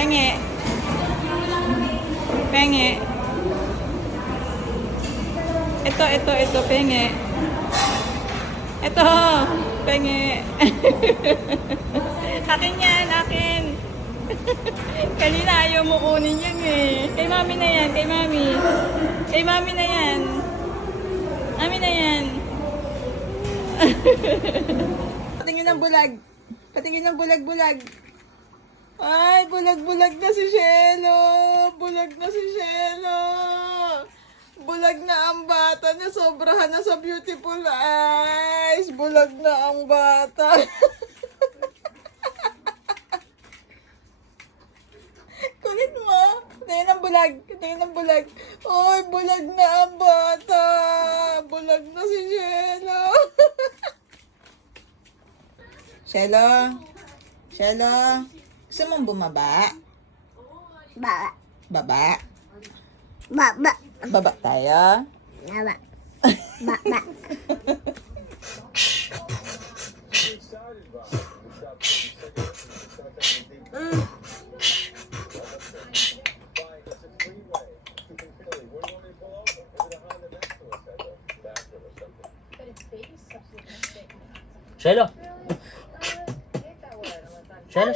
Penge. Penge. Ito, penge. Ito, penge. Akin yan, akin. Kanina ayaw mo kunin yan eh. Kay mami na yan, kay mami. Kay mami na yan. Mami na yan. Patingin ng bulag. Patingin ng bulag-bulag. Ay, bulag-bulag na si Shelo. Bulag na si Shelo. Bulag na ang bata na sobrahan na sa beautiful eyes. Bulag na ang bata. Kulit mo. Tingin ng bulag. Tingin ng bulag. Ay, bulag na ang bata. Bulag na si Shelo. Shelo. Shelo. Gusto mong bumaba? Baba. Baba? Baba. Baba tayo? Baba. Baba. Shelo. Shelo.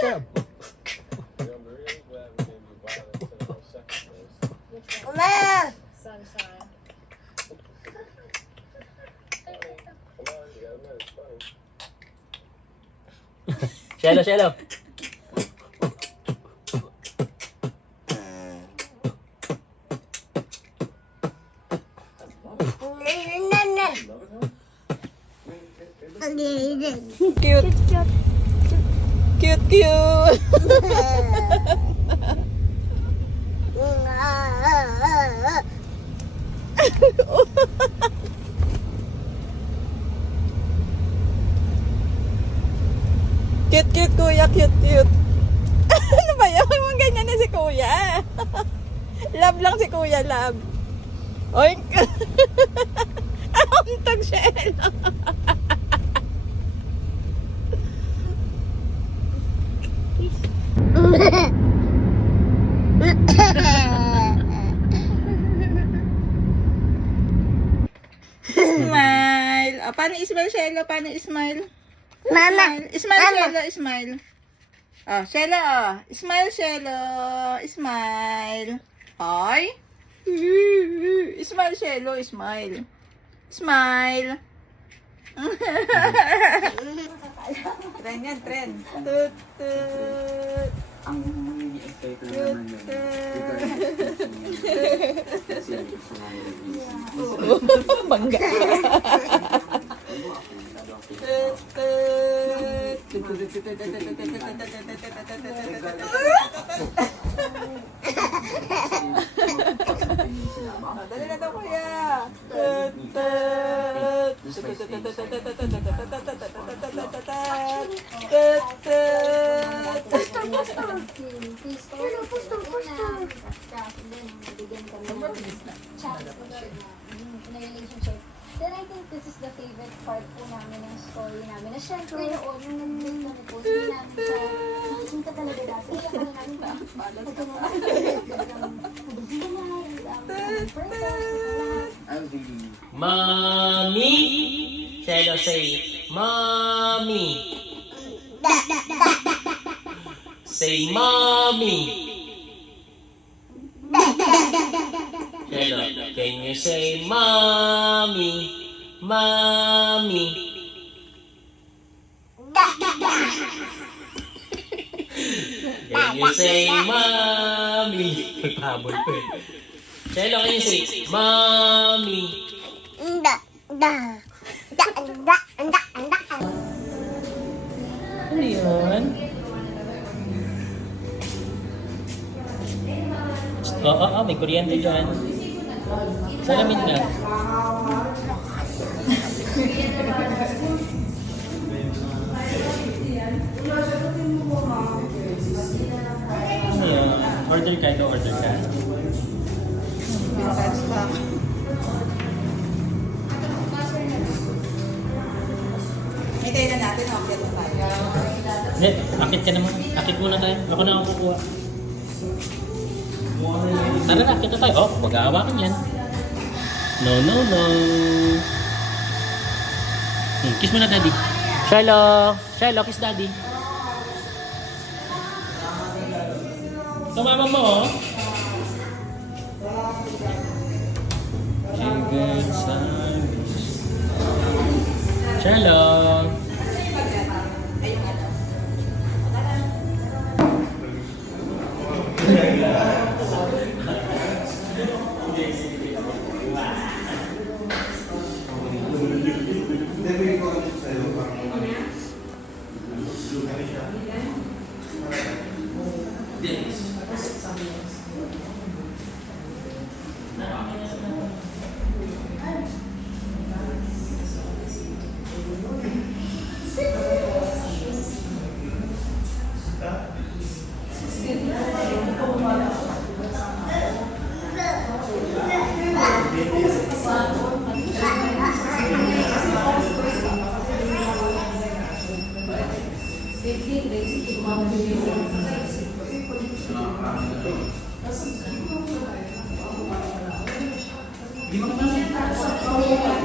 Uma. Shelo. Cute. Cute. Cute, kuya. Cute. Ano ba yun? Mga ganyan na si kuya. Love lang si kuya, love. Oink. Ang tag Shelo. Smile. Oh, paano ismile, Shelo? Paano ismile? Mama. Smile, Shelo. Smile. Oh, Shelo. Oh. Smile, Shelo. Smile. Ay. Smile, Shelo. Smile. Smile. Tren yan, tren. Tut, tut. Ang i-expect ko naman yun. Bangga. Dali na daw kuya. Relationship. Then I think this is the favorite part po namin ng story namin. Na syempre noon, yung nag-date kami po, hindi namin siya nakikita talaga dati. Kaya kami namin ba? Mommy. Shelo, say, Mommy. Say, Mommy. Shelo, can you say, Mommy? Mommy. Can you say, Mommy? Pagpabol ko eh. Shelo, can you say, Mommy? Ano yun? Oo, may kuryente dyan. Salamin na. Ano yun? Order ka, ito order ka. Hintayin na natin, okay na tayo. Hindi, akit ka naman. Akit muna tayo. Ako na ako kukuha. Tara na, kita tayo. Oh, mag-aawakan yan. No, no, no. Kiss mo na, Daddy. Shiloh! Shiloh, kiss Daddy. Tumama mo, oh. Chicken sandwich. Shiloh! Di ba